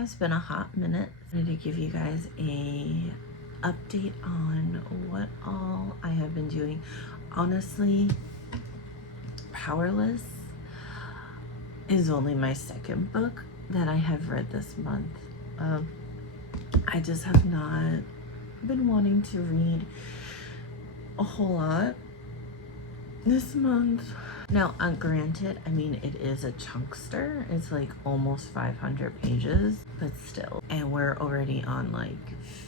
has been a hot minute. I wanted to give you guys a update on what all I have been doing. Honestly, Powerless is only my second book that I have read this month. I just have not been wanting to read a whole lot this month. Now, granted, I mean, it is a chunkster. It's like almost 500 pages, but still. And we're already on like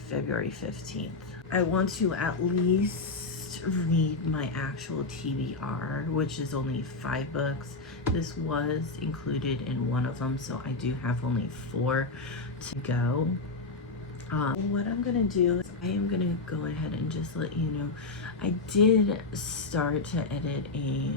February 15th. I want to at least read my actual TBR, which is only 5 books. This was included in one of them, so I do have only 4 to go. What I'm gonna do is I am gonna go ahead and just let you know I did start to edit a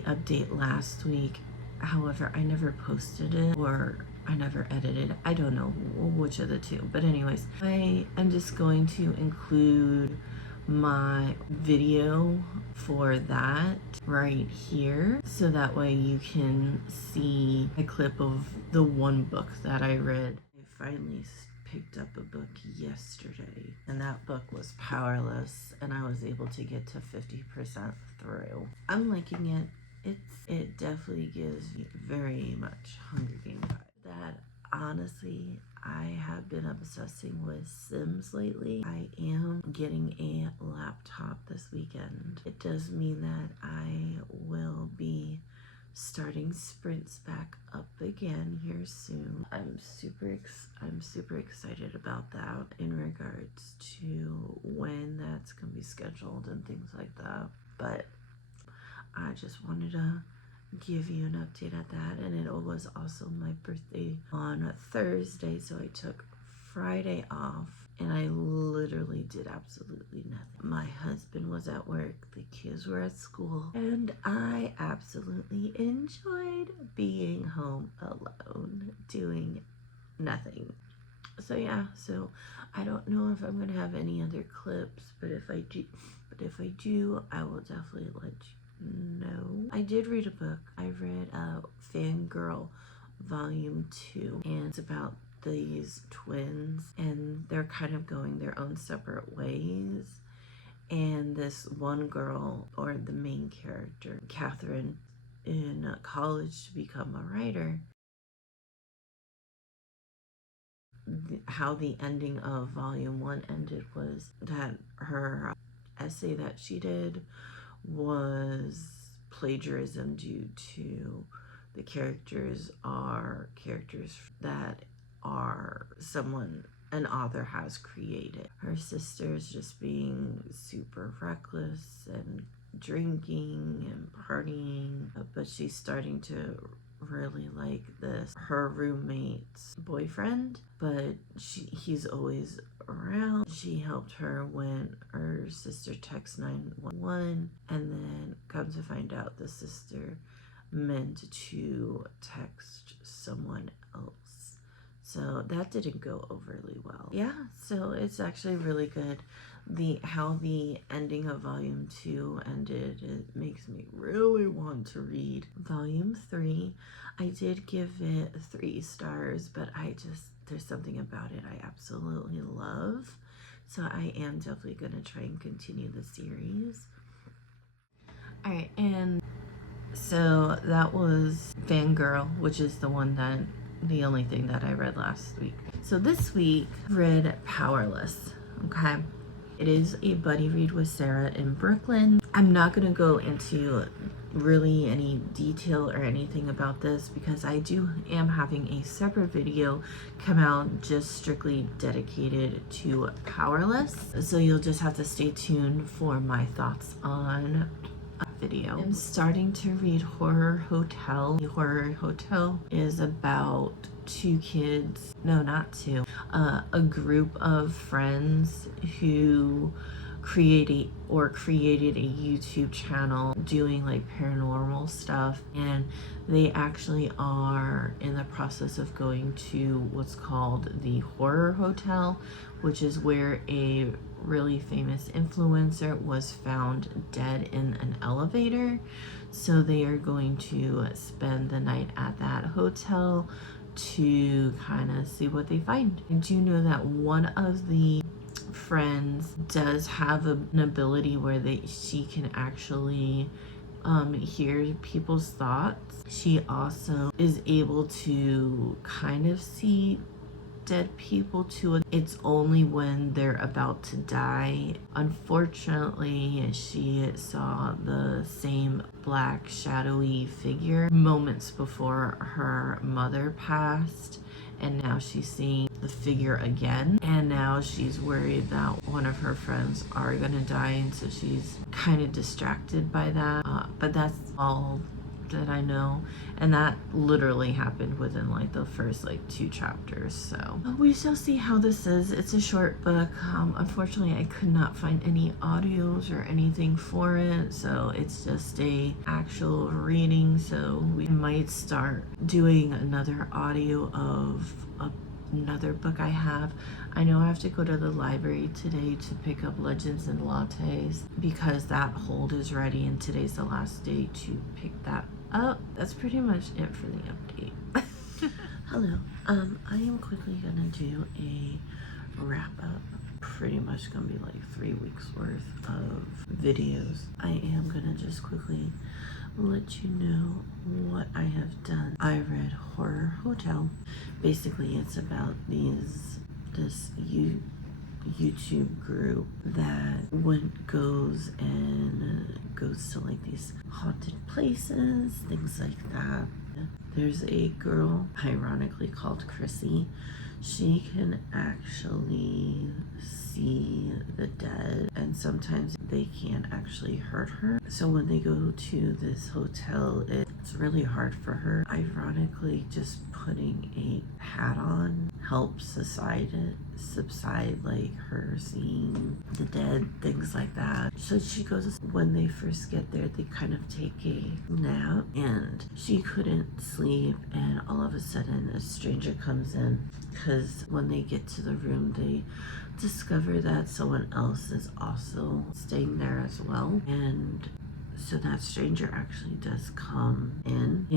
update last week. However, I never posted it, or I never edited. I don't know which of the two, but anyways, I am just going to include my video for that right here, so that way you can see a clip of the one book that I read. I finally picked up a book yesterday, and that book was Powerless, and I was able to get to 50% through. I'm liking it. It definitely gives me very much Hunger Games vibes. That honestly, I have been obsessing with Sims lately. I am getting a laptop this weekend. It does mean that I will be starting sprints back up again here soon. I'm super excited about that in regards to when that's gonna be scheduled and things like that. But I just wanted to give you an update at that, and it was also my birthday on Thursday, so I took Friday off, and I literally did absolutely nothing. My husband was at work, the kids were at school, and I absolutely enjoyed being home alone doing nothing. So yeah, so I don't know if I'm gonna have any other clips, but if I do, I will definitely let you know. I did read a book. I read Fangirl Volume 2, and it's about these twins, and they're kind of going their own separate ways. And this one girl, or the main character, Catherine, in college to become a writer. How the ending of Volume 1 ended was that her essay that she did was plagiarism due to the characters are characters that are an author has created. Her sister's just being super reckless and drinking and partying, but she's starting to really like her roommate's boyfriend, but he's always around. She helped her when her sister texts 911, and then comes to find out the sister meant to text someone else. So that didn't go overly well. Yeah, so it's actually really good. How the ending of Volume 2 ended, it makes me really want to read Volume 3. I did give it 3 stars, but there's something about it I absolutely love. So I am definitely going to try and continue the series. Alright, and so that was Fangirl, which is the only thing that I read last week. So this week, I read Powerless, okay? It is a buddy read with Sarah in Brooklyn. I'm not going to go into really any detail or anything about this because I am having a separate video come out just strictly dedicated to Powerless. So you'll just have to stay tuned for my thoughts on video. I'm starting to read Horror Hotel. Horror Hotel is about a group of friends who created a YouTube channel doing like paranormal stuff, and they actually are in the process of going to what's called the Horror Hotel, which is where a really famous influencer was found dead in an elevator. So they are going to spend the night at that hotel to kind of see what they find. I do know that one of the friends does have an ability where she can actually hear people's thoughts. She also is able to kind of see dead people too. It's only when they're about to die. Unfortunately, she saw the same black shadowy figure moments before her mother passed, and now she's seeing the figure again, and now she's worried that one of her friends are gonna die, and so she's kind of distracted by that. But that's all that I know, and that literally happened within like the first like 2 chapters. So we shall see how this is. It's a short book. Unfortunately, I could not find any audios or anything for it, so it's just a actual reading. So we might start doing another audio of another book I have. I know I have to go to the library today to pick up Legends and Lattes because that hold is ready, and today's the last day to pick that up. That's pretty much it for the update. Hello. I am quickly gonna do a wrap up. Pretty much gonna be like 3 weeks worth of videos. I am gonna just quickly let you know what I have done. I read Horror Hotel. Basically, it's about this YouTube group that goes to like these haunted places, things like that. There's a girl, ironically called Chrissy. She can actually see the dead, and sometimes they can't actually hurt her. So when they go to this hotel, it's really hard for her. Ironically, just putting a hat on helps subside like her seeing the dead, things like that. So she goes, when they first get there, they kind of take a nap, and she couldn't sleep, and all of a sudden a stranger comes in, because when they get to the room, they discover that someone else is also staying there as well. And so that stranger actually does come in,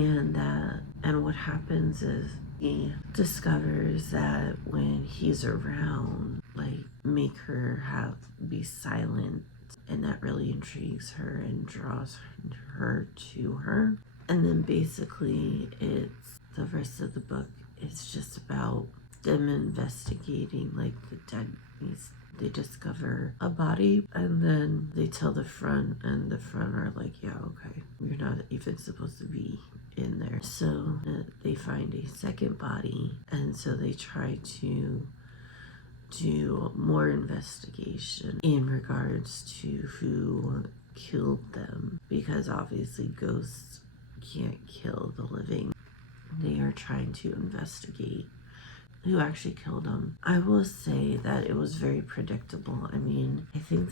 and what happens is he discovers that when he's around, like, make her be silent, and that really intrigues her and draws her to her. And then basically it's the rest of the book, it's just about them investigating like the dead. They discover a body, and then they tell the front, and the front are like, yeah, okay, you're not even supposed to be in there. So they find a second body, and so they try to do more investigation in regards to who killed them, because obviously ghosts can't kill the living. They are trying to investigate who actually killed them. I will say that it was very predictable. I mean, I think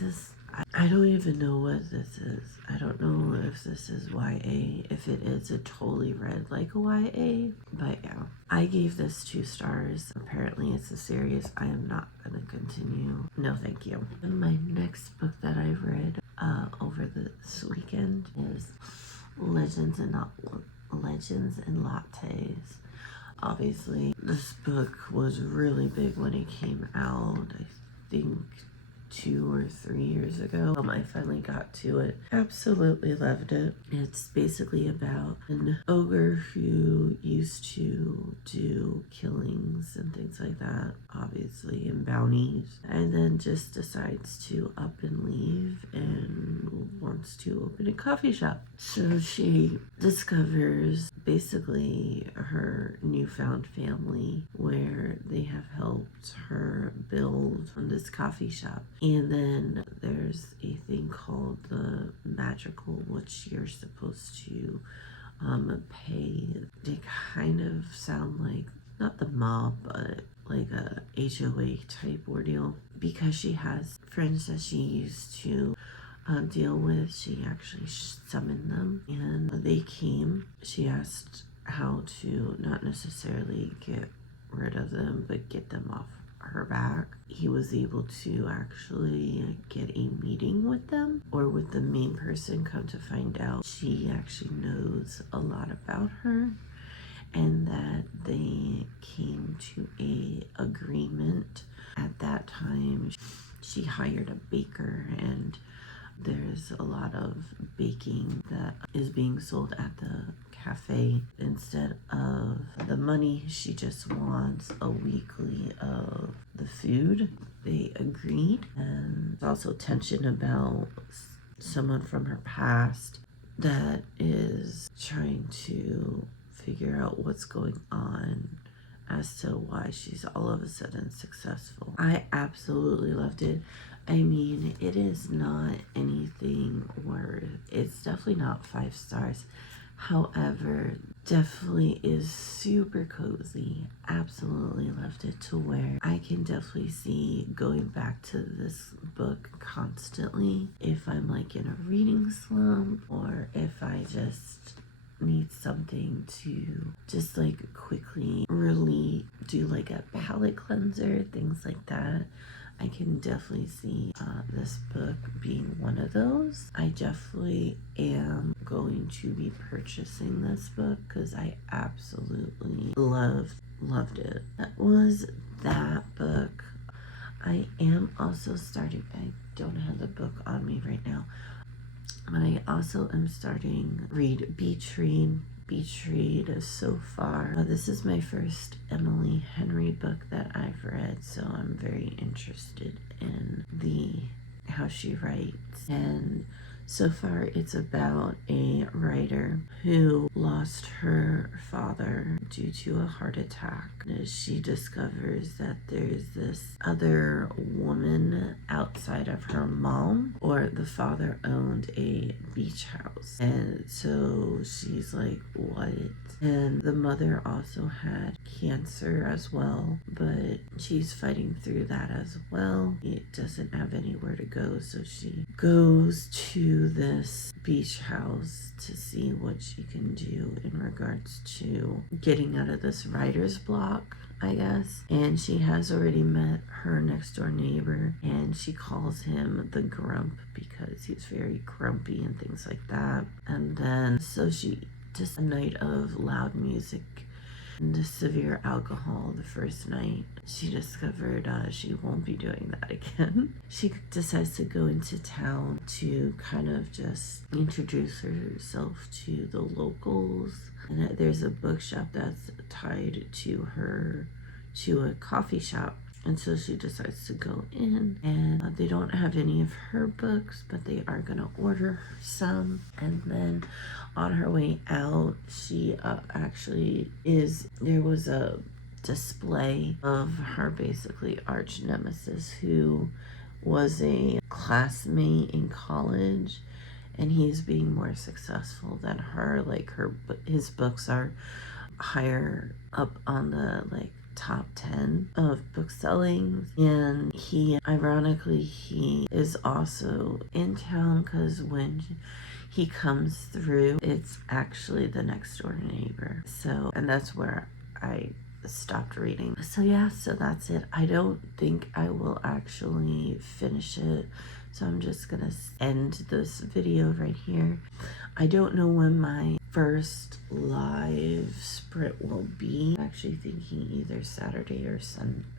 I don't even know what this is. I don't know if this is YA. If it is, it totally read like a YA. But yeah, I gave this 2 stars. Apparently it's a series I am not gonna continue. No, thank you. And my next book that I read over this weekend is Legends and Lattes. Obviously, this book was really big when it came out. I think 2 or 3 years ago. I finally got to it. Absolutely loved it. It's basically about an ogre who used to do killings and things like that, obviously, and bounties, and then just decides to up and leave and wants to open a coffee shop. So she discovers basically her newfound family, where they have helped her build on this coffee shop. And then there's a thing called the magical, which you're supposed to pay. They kind of sound like, not the mob, but like a HOA type ordeal, because she has friends that she used to deal with. She actually summoned them, and they came. She asked how to not necessarily get rid of them, but get them off her back. He was able to actually get a meeting with them, or with the main person. Come to find out, she actually knows a lot about her, and that they came to a agreement. At that time, she hired a baker, and there's a lot of baking that is being sold at the cafe. Instead of the money, she just wants a weekly of the food. They agreed, and there's also tension about someone from her past that is trying to figure out what's going on as to why she's all of a sudden successful. I absolutely loved it. I mean, it is not anything worth, it's definitely not 5 stars. However, definitely is super cozy. Absolutely loved it, to where I can definitely see going back to this book constantly if I'm like in a reading slump, or if I just need something to just like quickly really do like a palette cleanser, things like that. I can definitely see this book being one of those. I definitely am going to be purchasing this book because I absolutely loved it. That was that book. I am also starting, I don't have the book on me right now, but I also am starting Beach Read so far. This is my first Emily Henry book that I've read, so I'm very interested in how she writes. And so far it's about a writer who lost her father due to a heart attack. She discovers that there's this other woman outside of her mom, or the father owned a beach house. And so she's like, what? And the mother also had cancer as well, but she's fighting through that as well. It doesn't have anywhere to go, so she goes to this beach house to see what she can do in regards to getting out of this writer's block, I guess. And she has already met her next door neighbor, and she calls him the Grump because he's very grumpy and things like that. And then so she just a night of loud music and severe alcohol. The first night she discovered she won't be doing that again. She decides to go into town to kind of just introduce herself to the locals, and there's a bookshop that's tied to a coffee shop. And so she decides to go in, and they don't have any of her books, but they are going to order some. And then on her way out, she there was a display of her basically arch nemesis, who was a classmate in college, and he's being more successful than her. Like his books are higher up on the top 10 of book sellings, and he is also in town because when he comes through, it's actually the next door neighbor. So, and that's where I stopped reading. So yeah, so that's it. I don't think I will actually finish it, so I'm just gonna end this video right here. I don't know when my first live sprint will be. I'm actually thinking either Saturday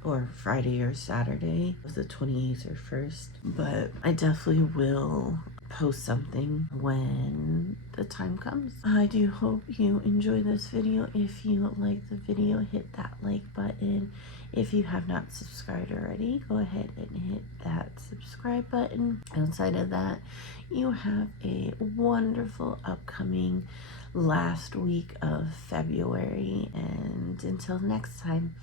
or Friday or Saturday of the 28th or 1st, but I definitely will post something when the time comes. I do hope you enjoy this video. If you like the video, hit that like button. If you have not subscribed already, go ahead and hit that subscribe button. Outside of that, you have a wonderful upcoming last week of February, and until next time.